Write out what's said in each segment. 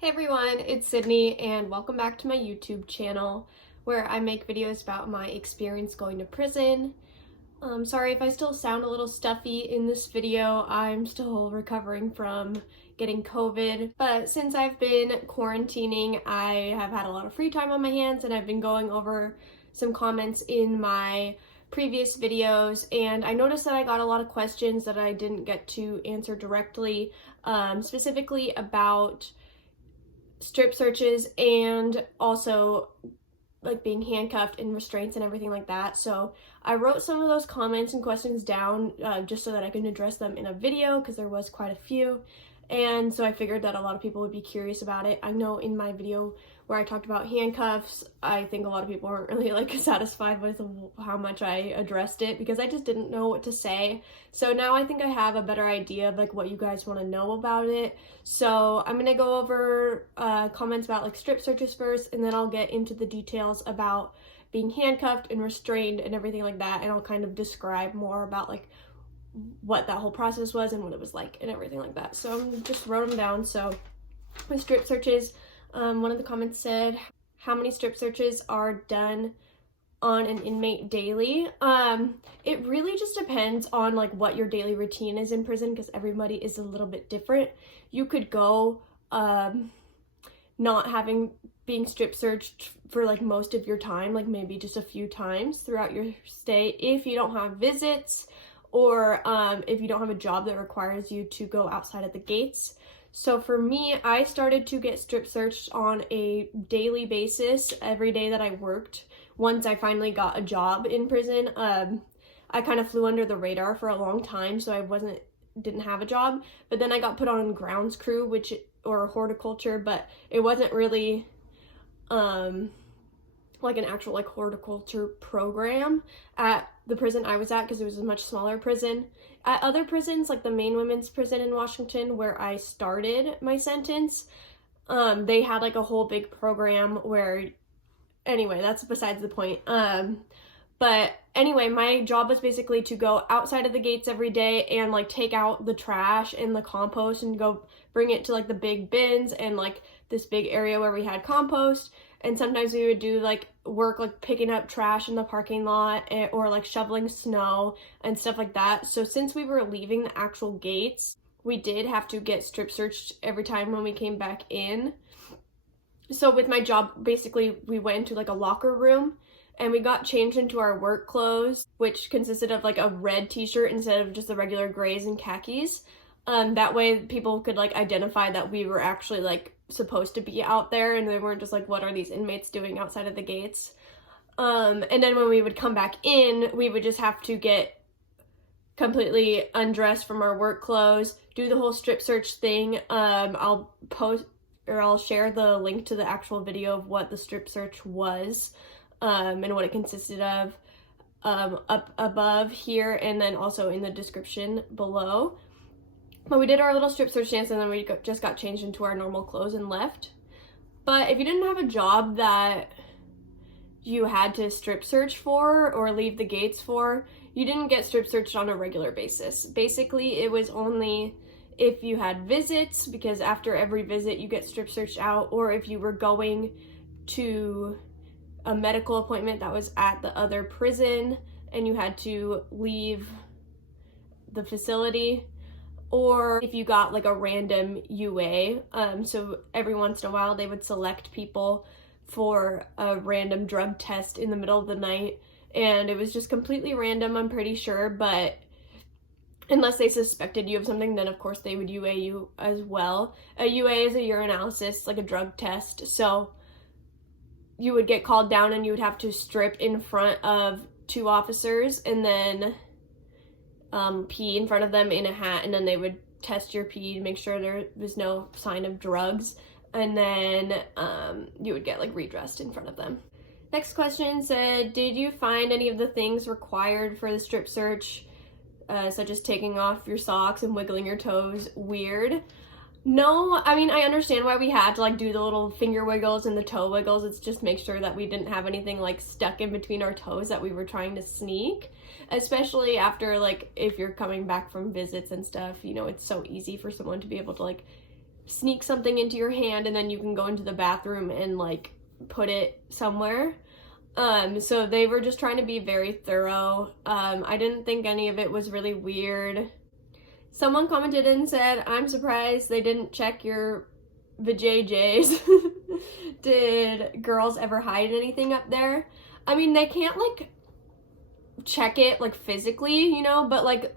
Hey everyone, it's Sydney and welcome back to my YouTube channel where I make videos about my experience going to prison. Sorry if I still sound a little stuffy in this video. I'm still recovering from getting COVID, but since I've been quarantining, I have had a lot of free time on my hands and I've been going over some comments in my previous videos, and I noticed that I got a lot of questions that I didn't get to answer directly, specifically about strip searches and also like being handcuffed and restraints and everything like that. So I wrote some of those comments and questions down just so that I can address them in a video because there was quite a few, and so I figured that a lot of people would be curious about it. I know in my video where I talked about handcuffs, I think a lot of people weren't really like satisfied with how much I addressed it because I just didn't know what to say. So now I think I have a better idea of like what you guys want to know about it. So I'm gonna go over comments about like strip searches first, and then I'll get into the details about being handcuffed and restrained and everything like that, and I'll kind of describe more about like what that whole process was and what it was like and everything like that. So I just wrote them down. So with strip searches, one of the comments said, how many strip searches are done on an inmate daily? It really just depends on like what your daily routine is in prison because everybody is a little bit different. You could go not being strip searched for like most of your time, like maybe just a few times throughout your stay if you don't have visits or if you don't have a job that requires you to go outside of the gates. So for me, I started to get strip searched on a daily basis every day that I worked. Once I finally got a job in prison, I kind of flew under the radar for a long time, so I didn't have a job. But then I got put on grounds crew, or horticulture, but it wasn't really like an actual like horticulture program at the prison I was at because it was a much smaller prison. At other prisons, like the main women's prison in Washington where I started my sentence, they had like a whole big program where, anyway, that's besides the point. But anyway, my job was basically to go outside of the gates every day and like take out the trash and the compost and go bring it to like the big bins and like this big area where we had compost. And sometimes we would do like work like picking up trash in the parking lot or like shoveling snow and stuff like that. So since we were leaving the actual gates, we did have to get strip searched every time when we came back in. So with my job, basically we went into like a locker room and we got changed into our work clothes, which consisted of like a red t-shirt instead of just the regular grays and khakis. That way people could like identify that we were actually like supposed to be out there and they weren't just like, what are these inmates doing outside of the gates? And then when we would come back in, we would just have to get completely undressed from our work clothes, do the whole strip search thing. I'll share the link to the actual video of what the strip search was and what it consisted of up above here and then also in the description below. But we did our little strip search dance and then we just got changed into our normal clothes and left. But if you didn't have a job that you had to strip search for or leave the gates for, you didn't get strip searched on a regular basis. Basically, it was only if you had visits, because after every visit you get strip searched out, or if you were going to a medical appointment that was at the other prison and you had to leave the facility, or if you got like a random UA. So every once in a while they would select people for a random drug test in the middle of the night, and it was just completely random, I'm pretty sure, but unless they suspected you of something, then of course they would UA you as well. A UA is a urinalysis, like a drug test, so you would get called down and you would have to strip in front of two officers and then pee in front of them in a hat, and then they would test your pee to make sure there was no sign of drugs, and then you would get like redressed in front of them. Next question said, did you find any of the things required for the strip search, such as taking off your socks and wiggling your toes, weird? No, I mean, I understand why we had to like do the little finger wiggles and the toe wiggles. It's just make sure that we didn't have anything like stuck in between our toes that we were trying to sneak, especially after like if you're coming back from visits and stuff, you know, it's so easy for someone to be able to like sneak something into your hand and then you can go into the bathroom and like put it somewhere. So they were just trying to be very thorough. I didn't think any of it was really weird. Someone commented and said, I'm surprised they didn't check your vajayjays. Did girls ever hide anything up there? I mean, they can't like check it like physically, you know, but like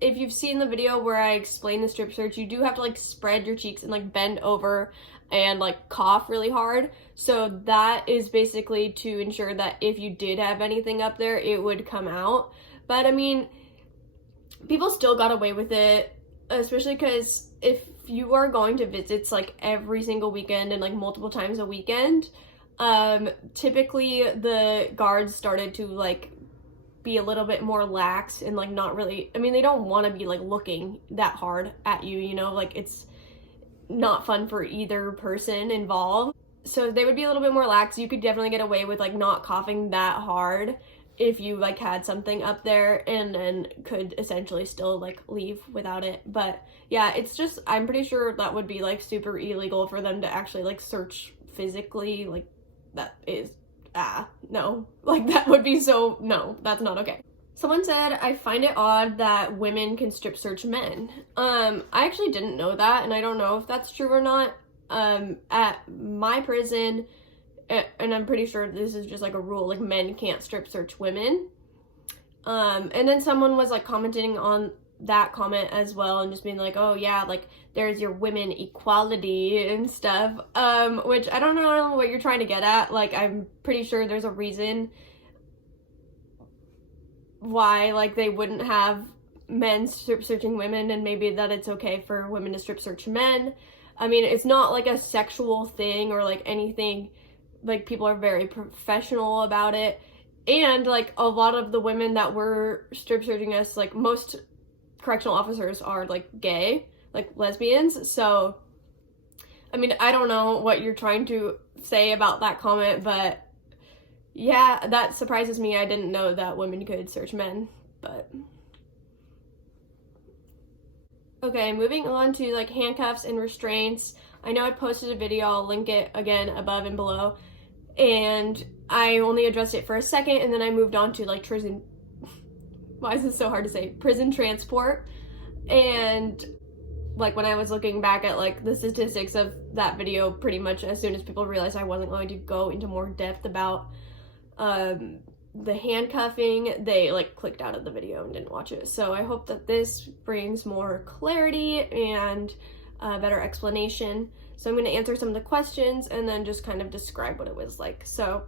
if you've seen the video where I explain the strip search, you do have to like spread your cheeks and like bend over and like cough really hard. So that is basically to ensure that if you did have anything up there, it would come out. But I mean, people still got away with it, especially because if you are going to visits like every single weekend and like multiple times a weekend, typically the guards started to like be a little bit more lax and like not really, I mean, they don't want to be like looking that hard at you, you know, like it's not fun for either person involved. So they would be a little bit more lax. You could definitely get away with like not coughing that hard if you like had something up there, and then could essentially still like leave without it. But yeah, it's just, I'm pretty sure that would be like super illegal for them to actually like search physically. Like that is no, like that would be so, no, that's not okay. Someone said, I find it odd that women can strip search men. I actually didn't know that, and I don't know if that's true or not. At my prison, and I'm pretty sure this is just like a rule, like men can't strip search women. And then someone was like commenting on that comment as well and just being like, oh yeah, like there's your women equality and stuff, which I don't know what you're trying to get at. Like I'm pretty sure there's a reason why like they wouldn't have men strip searching women, and maybe that it's okay for women to strip search men. I mean, it's not like a sexual thing or like anything, like people are very professional about it. And like a lot of the women that were strip searching us, like most correctional officers are like gay, like lesbians. So I mean, I don't know what you're trying to say about that comment, but yeah, that surprises me. I didn't know that women could search men, but okay, moving on to like handcuffs and restraints. I know I posted a video, I'll link it again above and below, and I only addressed it for a second, and then I moved on to like prison, why is this so hard to say? Prison transport. And like when I was looking back at like the statistics of that video, pretty much as soon as people realized I wasn't going to go into more depth about the handcuffing, they like clicked out of the video and didn't watch it. So I hope that this brings more clarity and better explanation. So I'm going to answer some of the questions and then just kind of describe what it was like. So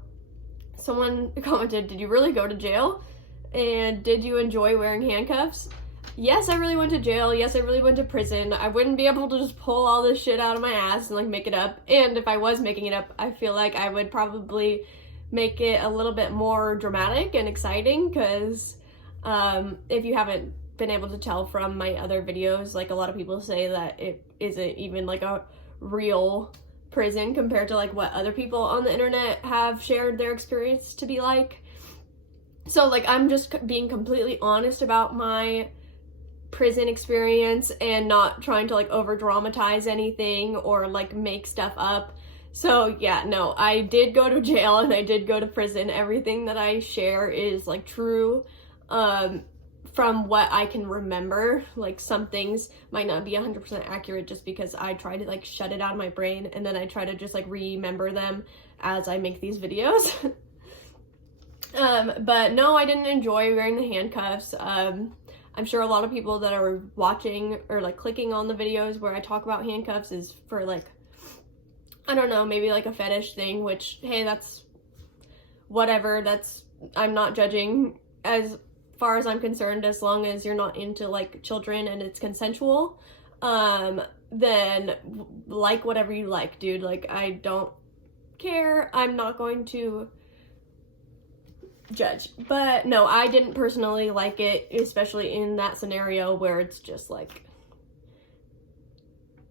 someone commented, did you really go to jail? And did you enjoy wearing handcuffs? Yes, I really went to jail. Yes, I really went to prison. I wouldn't be able to just pull all this shit out of my ass and like make it up. And if I was making it up, I feel like I would probably make it a little bit more dramatic and exciting, because if you haven't been able to tell from my other videos, like a lot of people say that it isn't even like a real prison compared to like what other people on the internet have shared their experience to be like. So like I'm just being completely honest about my prison experience and not trying to like over dramatize anything or like make stuff up. So yeah, no, I did go to jail and I did go to prison. Everything that I share is like true from what I can remember. Like some things might not be 100% accurate just because I try to like shut it out of my brain, and then I try to just like remember them as I make these videos. But no, I didn't enjoy wearing the handcuffs. I'm sure a lot of people that are watching or like clicking on the videos where I talk about handcuffs is for like, I don't know, maybe like a fetish thing, which, hey, that's whatever. That's, I'm not judging as far as I'm concerned, as long as you're not into like children and it's consensual. Then like whatever you like, dude. Like, I don't care. I'm not going to judge. But no, I didn't personally like it, especially in that scenario where it's just like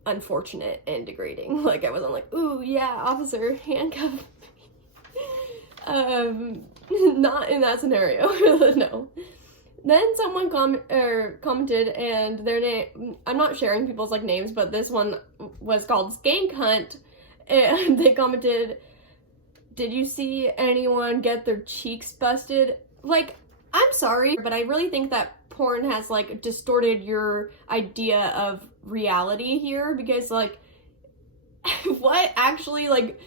unfortunate and degrading. Like I wasn't like, ooh yeah, officer, handcuff me. Not in that scenario. No. Then someone commented, and their name, I'm not sharing people's like names, but this one was called Skank Hunt, and they commented, "Did you see anyone get their cheeks busted?" Like, I'm sorry, but I really think that porn has like distorted your idea of reality here, because like what actually like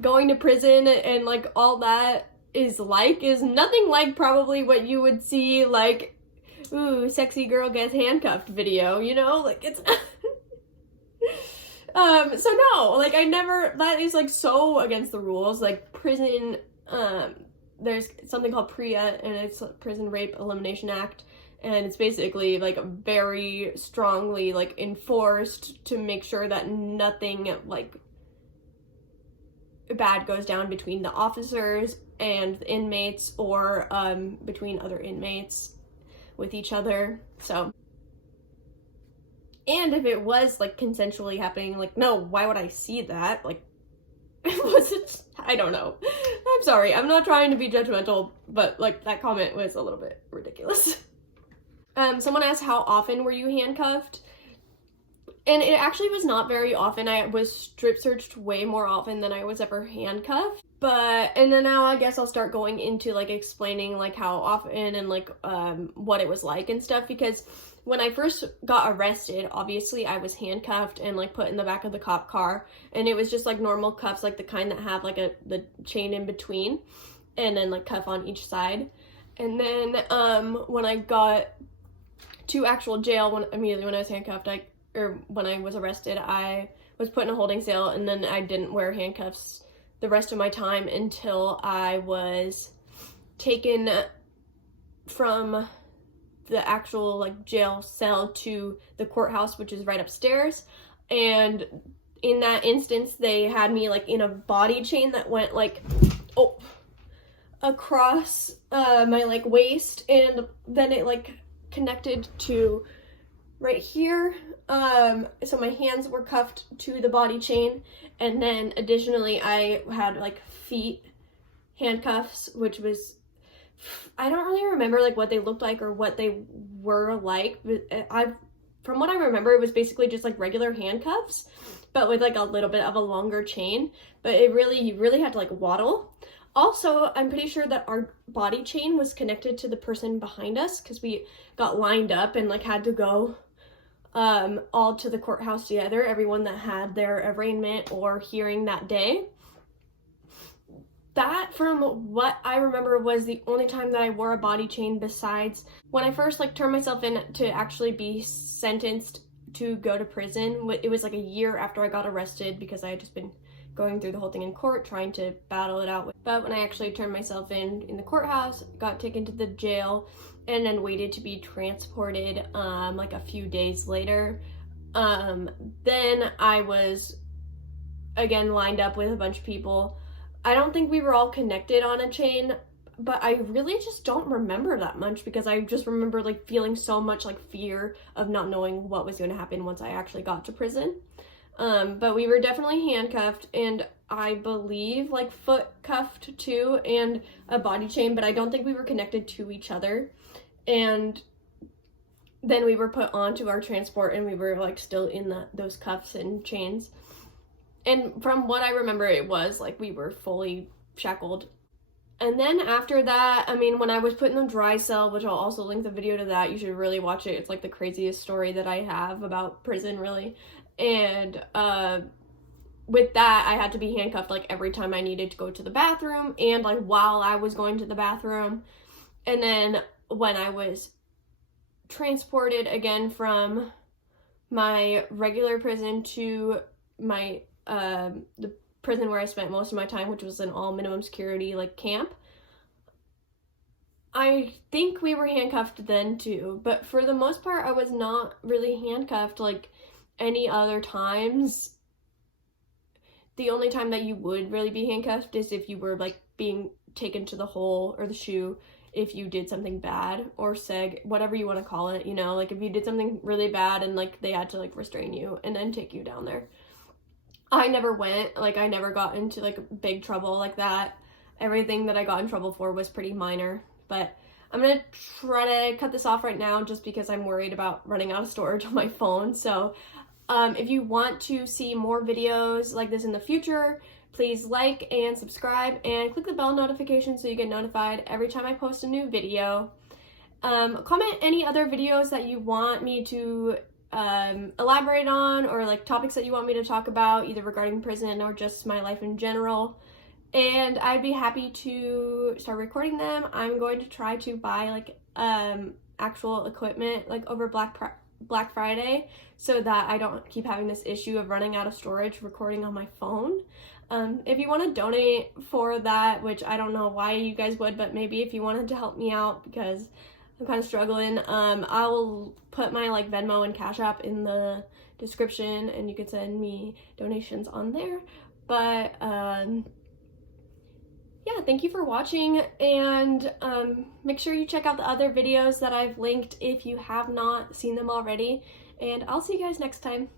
going to prison and like all that is nothing like probably what you would see like, ooh, sexy girl gets handcuffed video, you know, like it's so no, like I never, that is like so against the rules. Like prison, there's something called PREA, and it's Prison Rape Elimination Act, and it's basically like very strongly like enforced to make sure that nothing like bad goes down between the officers and the inmates, or between other inmates with each other. So, and if it was like consensually happening, like, no, why would I see that? Like, was it, I don't know. I'm sorry, I'm not trying to be judgmental, but like that comment was a little bit ridiculous. Someone asked, how often were you handcuffed? And it actually was not very often. I was strip searched way more often than I was ever handcuffed. But, and then now I guess I'll start going into like explaining like how often and like what it was like and stuff, because when I first got arrested, obviously I was handcuffed and like put in the back of the cop car, and it was just like normal cuffs, like the kind that have like the chain in between, and then like cuff on each side. And then when I got to actual jail, immediately when I was handcuffed, when I was arrested, I was put in a holding cell, and then I didn't wear handcuffs the rest of my time until I was taken from the actual like jail cell to the courthouse, which is right upstairs. And in that instance, they had me like in a body chain that went like across my like waist, and then it like connected to right here. So my hands were cuffed to the body chain, and then additionally I had like feet handcuffs, which was, I don't really remember like what they looked like or what they were like, but from what I remember, it was basically just like regular handcuffs, but with like a little bit of a longer chain. But you really had to like waddle. Also, I'm pretty sure that our body chain was connected to the person behind us, because we got lined up and like had to go all to the courthouse together, everyone that had their arraignment or hearing that day. That, from what I remember, was the only time that I wore a body chain, besides when I first like turned myself in to actually be sentenced to go to prison. It was like a year after I got arrested, because I had just been going through the whole thing in court, trying to battle it out. But when I actually turned myself in the courthouse, got taken to the jail, and then waited to be transported like a few days later, then I was again lined up with a bunch of people. I don't think we were all connected on a chain, but I really just don't remember that much, because I just remember like feeling so much like fear of not knowing what was going to happen once I actually got to prison. But we were definitely handcuffed, and I believe like foot cuffed too, and a body chain, but I don't think we were connected to each other. And then we were put onto our transport, and we were like still in those cuffs and chains. And from what I remember, it was like we were fully shackled. And then after that, I mean, when I was put in the dry cell, which I'll also link the video to that, you should really watch it. It's like the craziest story that I have about prison, really. And with that, I had to be handcuffed like every time I needed to go to the bathroom, and like while I was going to the bathroom. And then when I was transported again from my regular prison to my the prison where I spent most of my time, which was an all minimum security like camp, I think we were handcuffed then too. But for the most part, I was not really handcuffed like any other times. The only time that you would really be handcuffed is if you were like being taken to the hole or the shoe, if you did something bad, or seg, whatever you want to call it, you know, like if you did something really bad and like they had to like restrain you and then take you down there. I never went, like I never got into like big trouble like that. Everything that I got in trouble for was pretty minor, but I'm gonna try to cut this off right now just because I'm worried about running out of storage on my phone. So if you want to see more videos like this in the future, please like and subscribe and click the bell notification so you get notified every time I post a new video. Comment any other videos that you want me to elaborate on, or like topics that you want me to talk about, either regarding prison or just my life in general, and I'd be happy to start recording them. I'm going to try to buy like actual equipment like over Black Friday so that I don't keep having this issue of running out of storage recording on my phone. If you want to donate for that, which I don't know why you guys would, but maybe if you wanted to help me out because I'm kind of struggling, I will put my like Venmo and Cashapp in the description and you can send me donations on there. But yeah, thank you for watching, and make sure you check out the other videos that I've linked if you have not seen them already, and I'll see you guys next time.